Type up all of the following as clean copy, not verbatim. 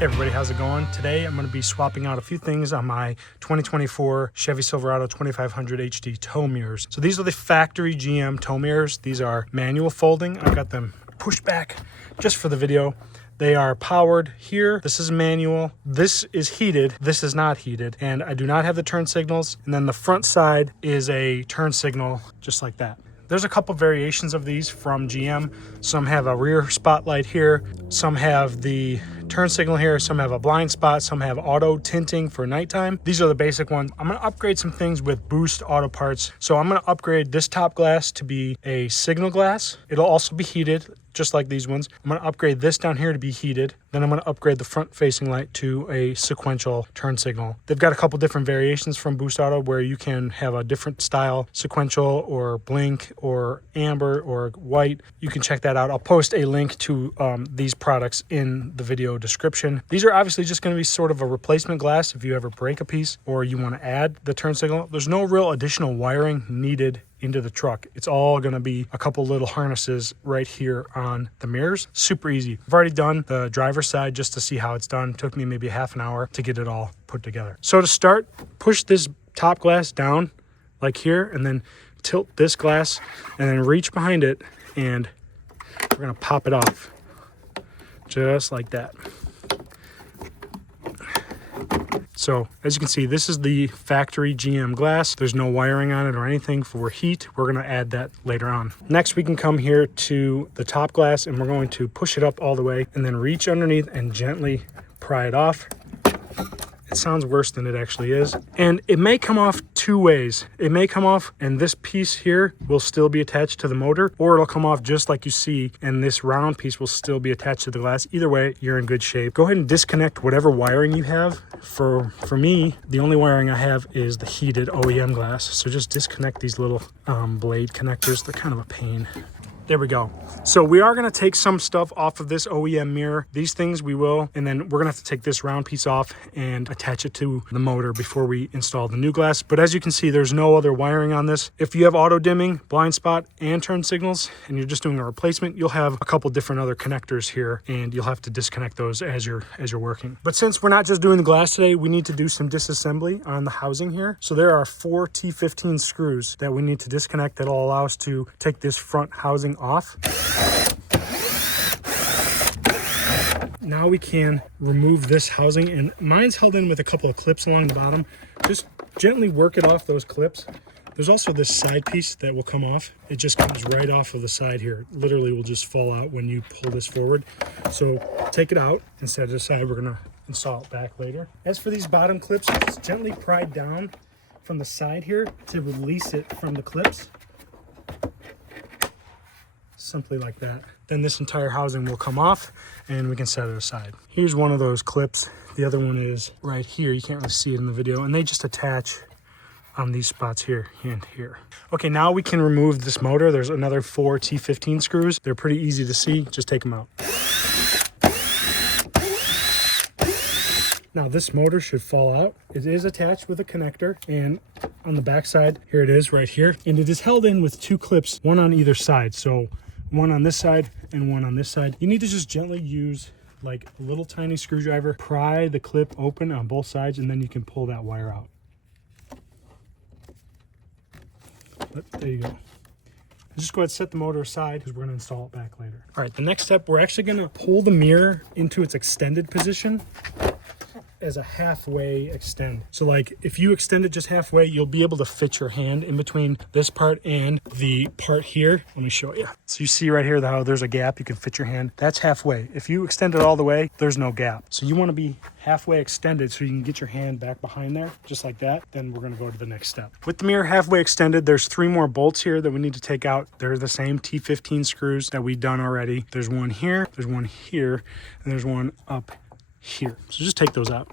Hey everybody, how's it going? Today I'm going to be swapping out a few things on my 2024 Chevy Silverado 2500 HD tow mirrors. So these are the factory GM tow mirrors. These are manual folding. I've got them pushed back just for the video. They are powered here. This is manual. This is heated. This is not heated. And I do not have the turn signals. And then the front side is a turn signal just like that. There's a couple variations of these from GM. Some have a rear spotlight here. Some have the turn signal here. Some have a blind spot. Some have auto tinting for nighttime. These are the basic ones. I'm gonna upgrade some things with Boost Auto Parts. So I'm gonna upgrade this top glass to be a signal glass. It'll also be heated, just like these ones. I'm gonna upgrade this down here to be heated. Then I'm gonna upgrade the front facing light to a sequential turn signal. They've got a couple different variations from Boost Auto where you can have a different style, sequential or blink or amber or white. You can check that out. I'll post a link to these products in the video description. These are obviously just gonna be sort of a replacement glass if you ever break a piece or you wanna add the turn signal. There's no real additional wiring needed into the truck. It's all going to be a couple little harnesses right here on the mirrors. Super easy. I've already done the driver's side just to see how it's done. Took me maybe half an hour to get it all put together. So to start, push this top glass down like here and then tilt this glass and then reach behind it and we're going to pop it off just like that. So as you can see, this is the factory GM glass. There's no wiring on it or anything for heat. We're gonna add that later on. Next, we can come here to the top glass and we're going to push it up all the way and then reach underneath and gently pry it off. It sounds worse than it actually is. And it may come off two ways. It may come off and this piece here will still be attached to the motor, or it'll come off just like you see and this round piece will still be attached to the glass. Either way, you're in good shape. Go ahead and disconnect whatever wiring you have. For me, the only wiring I have is the heated OEM glass. So just disconnect these little blade connectors. They're kind of a pain. There we go. So we are gonna take some stuff off of this OEM mirror. These things we will, and then we're gonna have to take this round piece off and attach it to the motor before we install the new glass. But as you can see, there's no other wiring on this. If you have auto dimming, blind spot, and turn signals, and you're just doing a replacement, you'll have a couple different other connectors here, and you'll have to disconnect those as you're working. But since we're not just doing the glass today, we need to do some disassembly on the housing here. So there are 4 T15 screws that we need to disconnect that'll allow us to take this front housing off. Now we can remove this housing, and mine's held in with a couple of clips along the bottom. Just gently work it off those clips. There's also this side piece that will come off. It just comes right off of the side here. It literally will just fall out when you pull this forward. So take it out and set it aside. We're gonna install it back later. As for these bottom clips, just gently pry down from the side here to release it from the clips. Simply like that. Then this entire housing will come off and we can set it aside. Here's one of those clips. The other one is right here. You can't really see it in the video, and they just attach on these spots here and here. Okay, now we can remove this motor. There's another 4 T15 screws. They're pretty easy to see. Just take them out. Now this motor should fall out. It is attached with a connector, and on the back side, here it is right here. And it is held in with 2 clips, one on either side. So one on this side and one on this side. You need to just gently use like a little tiny screwdriver, pry the clip open on both sides, and then you can pull that wire out. But there you go. Just go ahead and set the motor aside because we're going to install it back later. All right, the next step, we're actually going to pull the mirror into its extended position as a halfway extend. So like if you extend it just halfway, you'll be able to fit your hand in between this part and the part here. Let me show you. So you see right here how there's a gap, you can fit your hand. That's halfway. If you extend it all the way, there's no gap. So you want to be halfway extended so you can get your hand back behind there, just like that. Then we're going to go to the next step. With the mirror halfway extended, there's 3 more bolts here that we need to take out. They're the same T15 screws that we've done already. There's one here, there's one here, and there's one up here. So just take those out.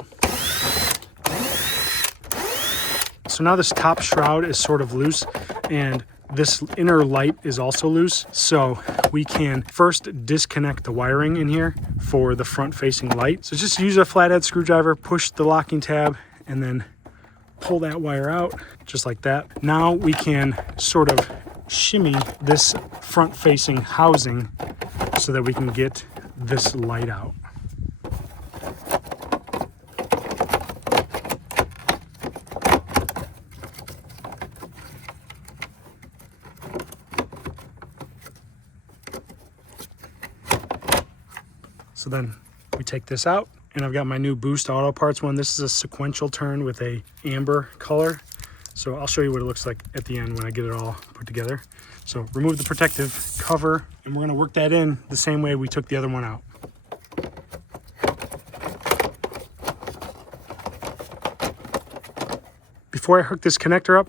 So now this top shroud is sort of loose and this inner light is also loose. So we can first disconnect the wiring in here for the front facing light. So just use a flathead screwdriver, push the locking tab, and then pull that wire out just like that. Now we can sort of shimmy this front facing housing so that we can get this light out. So then we take this out, and I've got my new Boost Auto Parts one. This is a sequential turn with a amber color. So I'll show you what it looks like at the end when I get it all put together. So remove the protective cover, and we're gonna work that in the same way we took the other one out. Before I hook this connector up,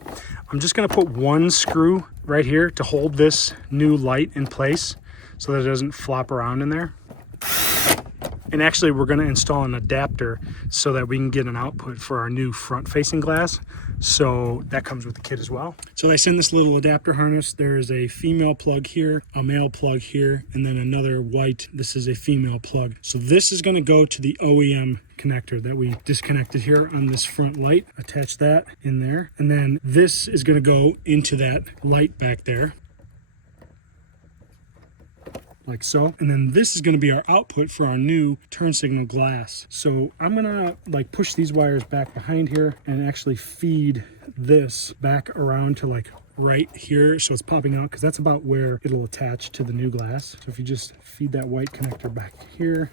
I'm just gonna put one screw right here to hold this new light in place so that it doesn't flop around in there. And actually, we're gonna install an adapter so that we can get an output for our new front-facing glass. So that comes with the kit as well. So I send this little adapter harness. There is a female plug here, a male plug here, and then another white. This is a female plug. So this is gonna go to the OEM connector that we disconnected here on this front light. Attach that in there. And then this is gonna go into that light back there, like so. And then this is going to be our output for our new turn signal glass. So I'm going to like push these wires back behind here and actually feed this back around to like right here, so it's popping out, because that's about where it'll attach to the new glass. So if you just feed that white connector back here.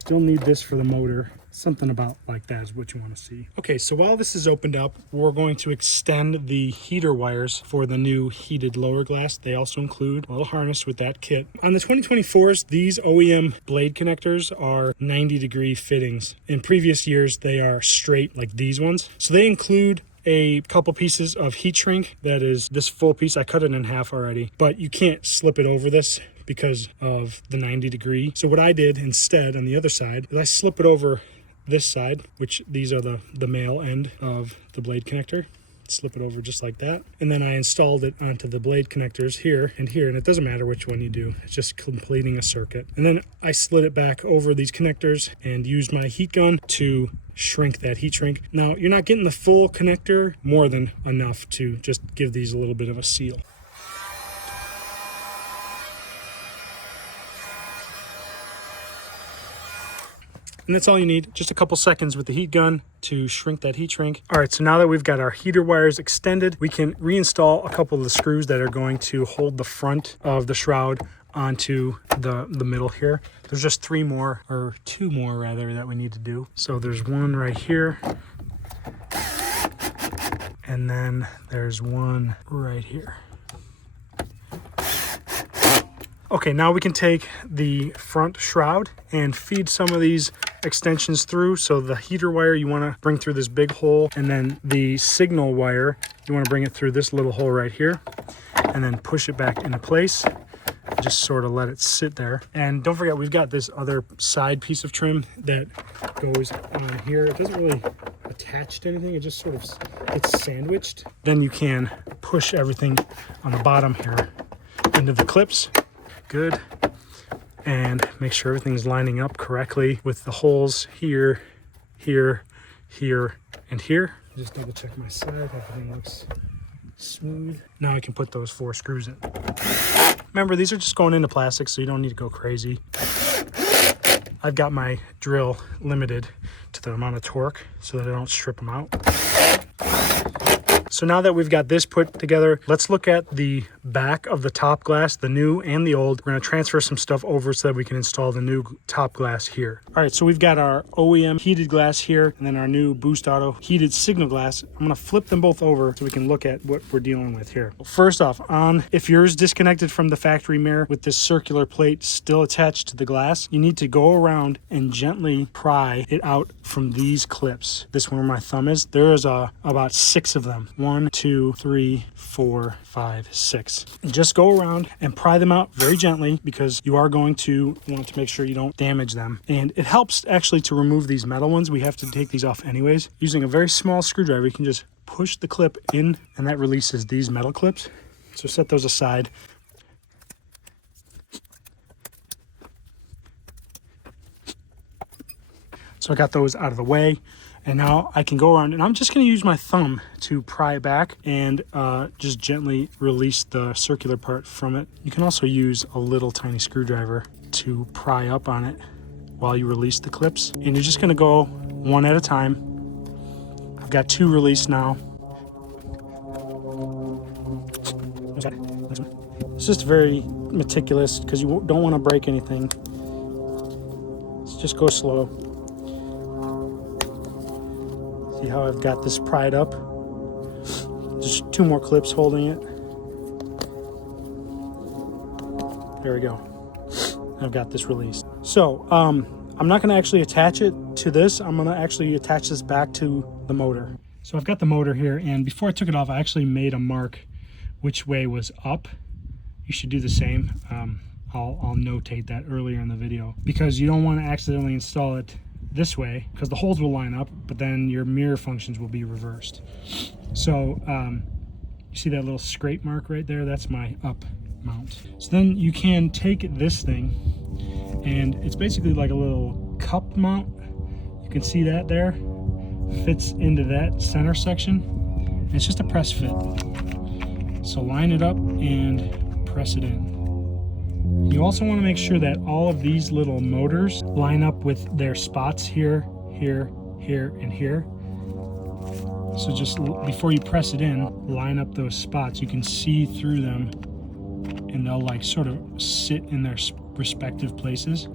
Still need this for the motor. Something about like that is what you want to see. Okay, so while this is opened up, we're going to extend the heater wires for the new heated lower glass. They also include a little harness with that kit. On the 2024s, these OEM blade connectors are 90-degree fittings. In previous years, they are straight like these ones. So they include a couple pieces of heat shrink. That is this full piece. I cut it in half already, but you can't slip it over this because of the 90-degree. So what I did instead on the other side is I slip it over this side, which these are the male end of the blade connector. Slip it over just like that. And then I installed it onto the blade connectors here and here, and it doesn't matter which one you do. It's just completing a circuit. And then I slid it back over these connectors and used my heat gun to shrink that heat shrink. Now, you're not getting the full connector, more than enough to just give these a little bit of a seal. And that's all you need, just a couple seconds with the heat gun to shrink that heat shrink. All right, so now that we've got our heater wires extended, we can reinstall a couple of the screws that are going to hold the front of the shroud onto the middle here. There's just two more rather, that we need to do. So there's one right here, and then there's one right here. Okay, now we can take the front shroud and feed some of these extensions through. So the heater wire you want to bring through this big hole, and then the signal wire you want to bring it through this little hole right here, and then push it back into place. Just sort of let it sit there. And don't forget, we've got this other side piece of trim that goes on here. It doesn't really attach to anything, it just sort of gets sandwiched. Then you can push everything on the bottom here into the clips. Good. And make sure everything's lining up correctly with the holes here, here, here, and here. Just double check my side, everything looks smooth. Now I can put those 4 screws in. Remember, these are just going into plastic, so you don't need to go crazy. I've got my drill limited to the amount of torque so that I don't strip them out. So now that we've got this put together, let's look at the back of the top glass, the new and the old. We're going to transfer some stuff over so that we can install the new top glass here. All right, so we've got our OEM heated glass here, and then our new Boost Auto heated signal glass. I'm going to flip them both over so we can look at what we're dealing with here. First off, if yours disconnected from the factory mirror with this circular plate still attached to the glass, you need to go around and gently pry it out from these clips. This one where my thumb is, there is about 6 of them. 1, 2, 3, 4, 5, 6. And just go around and pry them out very gently, because you are going to want to make sure you don't damage them. And it helps actually to remove these metal ones. We have to take these off anyways. Using a very small screwdriver, you can just push the clip in, and that releases these metal clips. So set those aside. So I got those out of the way. And now I can go around, and I'm just going to use my thumb to pry it back and just gently release the circular part from it. You can also use a little tiny screwdriver to pry up on it while you release the clips. And you're just going to go one at a time. I've got 2 released now. It's just very meticulous because you don't want to break anything. Let's just go slow. See how I've got this pried up? Just 2 more clips holding it. There we go. I've got this released. So I'm not going to actually attach it to this. I'm going to actually attach this back to the motor. So I've got the motor here, and before I took it off, I actually made a mark which way was up. You should do the same. I'll notate that earlier in the video, because you don't want to accidentally install it this way, because the holes will line up, but then your mirror functions will be reversed. So you see that little scrape mark right there? That's my up mount. So then you can take this thing, and it's basically like a little cup mount. You can see that there. Fits into that center section. And it's just a press fit. So line it up and press it in. You also want to make sure that all of these little motors line up with their spots here, here, here, and here. So just before you press it in, line up those spots. You can see through them, and they'll like sort of sit in their respective places.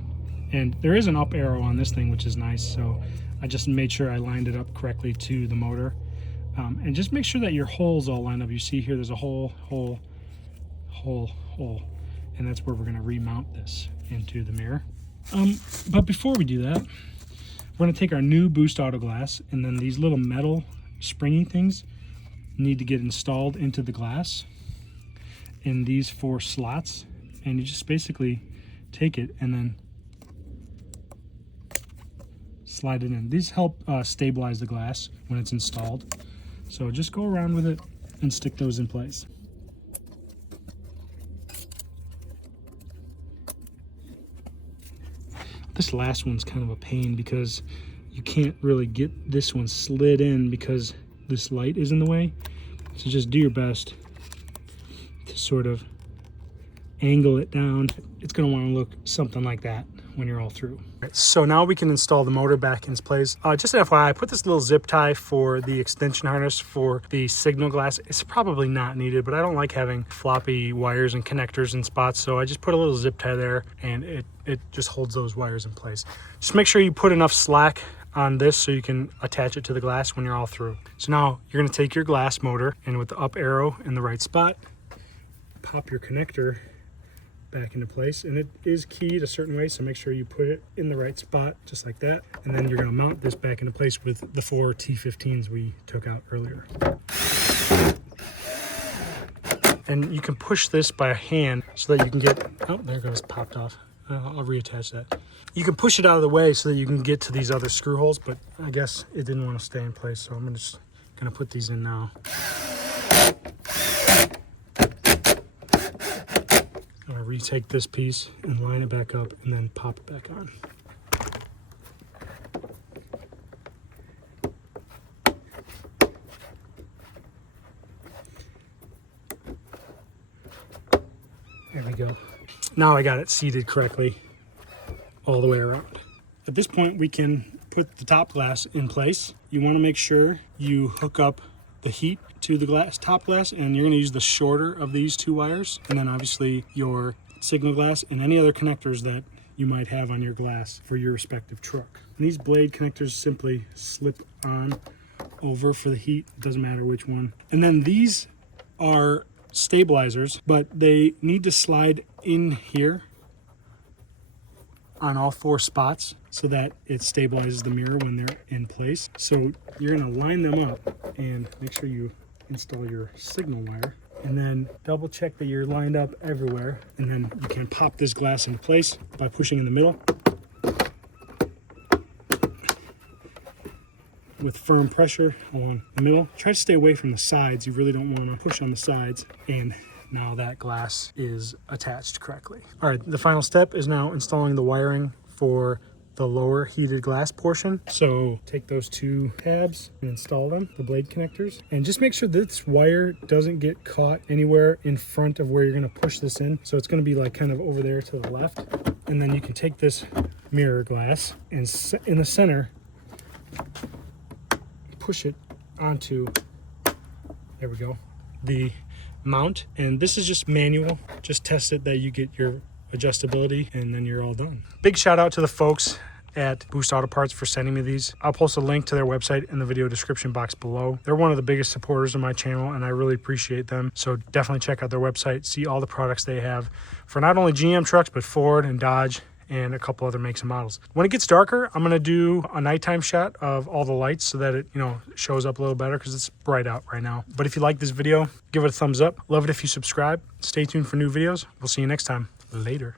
And there is an up arrow on this thing, which is nice. So I just made sure I lined it up correctly to the motor. And just make sure that your holes all line up. You see here, there's a hole. And that's where we're going to remount this into the mirror. But before we do that, we're going to take our new Boost Auto Glass, and then these little metal springy things need to get installed into the glass in these 4 slots. And you just basically take it and then slide it in. These help stabilize the glass when it's installed. So just go around with it and stick those in place. This last one's kind of a pain because you can't really get this one slid in because this light is in the way. So just do your best to sort of angle it down. It's going to want to look something like that when you're all through. So now we can install the motor back in its place. Just an FYI, I put this little zip tie for the extension harness for the signal glass. It's probably not needed, but I don't like having floppy wires and connectors in spots, so I just put a little zip tie there, and it just holds those wires in place. Just make sure you put enough slack on this so you can attach it to the glass when you're all through. So now you're going to take your glass motor, and with the up arrow in the right spot, pop your connector back into place, and it is keyed a certain way, so make sure you put it in the right spot just like that, and then you're going to mount this back into place with the 4 T15s we took out earlier. And you can push this by hand so that you can get, oh, there it goes, popped off. I'll reattach that. You can push it out of the way so that you can get to these other screw holes, but I guess it didn't want to stay in place, so I'm just going to put these in now. Retake this piece and line it back up and then pop it back on. There we go. Now I got it seated correctly all the way around. At this point we can put the top glass in place. You want to make sure you hook up the heat to the top glass, and you're going to use the shorter of these 2 wires, and then obviously your signal glass and any other connectors that you might have on your glass for your respective truck. And these blade connectors simply slip on over for the heat. It doesn't matter which one. And then these are stabilizers, but they need to slide in here on all 4 spots so that it stabilizes the mirror when they're in place. So you're going to line them up and make sure you install your signal wire, and then double check that you're lined up everywhere, and then you can pop this glass into place by pushing in the middle with firm pressure along the middle. Try to stay away from the sides. You really don't want to push on the sides, and now that glass is attached correctly. All right, the final step is now installing the wiring for the lower heated glass portion. So take those 2 tabs and install them, the blade connectors, and just make sure this wire doesn't get caught anywhere in front of where you're going to push this in. So it's going to be like kind of over there to the left, and then you can take this mirror glass and in the center push it onto, there we go, the mount, and this is just manual. Just test it that you get your adjustability, and then you're all done. Big shout out to the folks at Boost Auto Parts for sending me these. I'll post a link to their website in the video description box below. They're one of the biggest supporters of my channel, and I really appreciate them. So definitely check out their website, see all the products they have for not only GM trucks, but Ford and Dodge and a couple other makes and models. When it gets darker, I'm gonna do a nighttime shot of all the lights so that it, shows up a little better because it's bright out right now. But if you like this video, give it a thumbs up. Love it if you subscribe. Stay tuned for new videos. We'll see you next time. Later.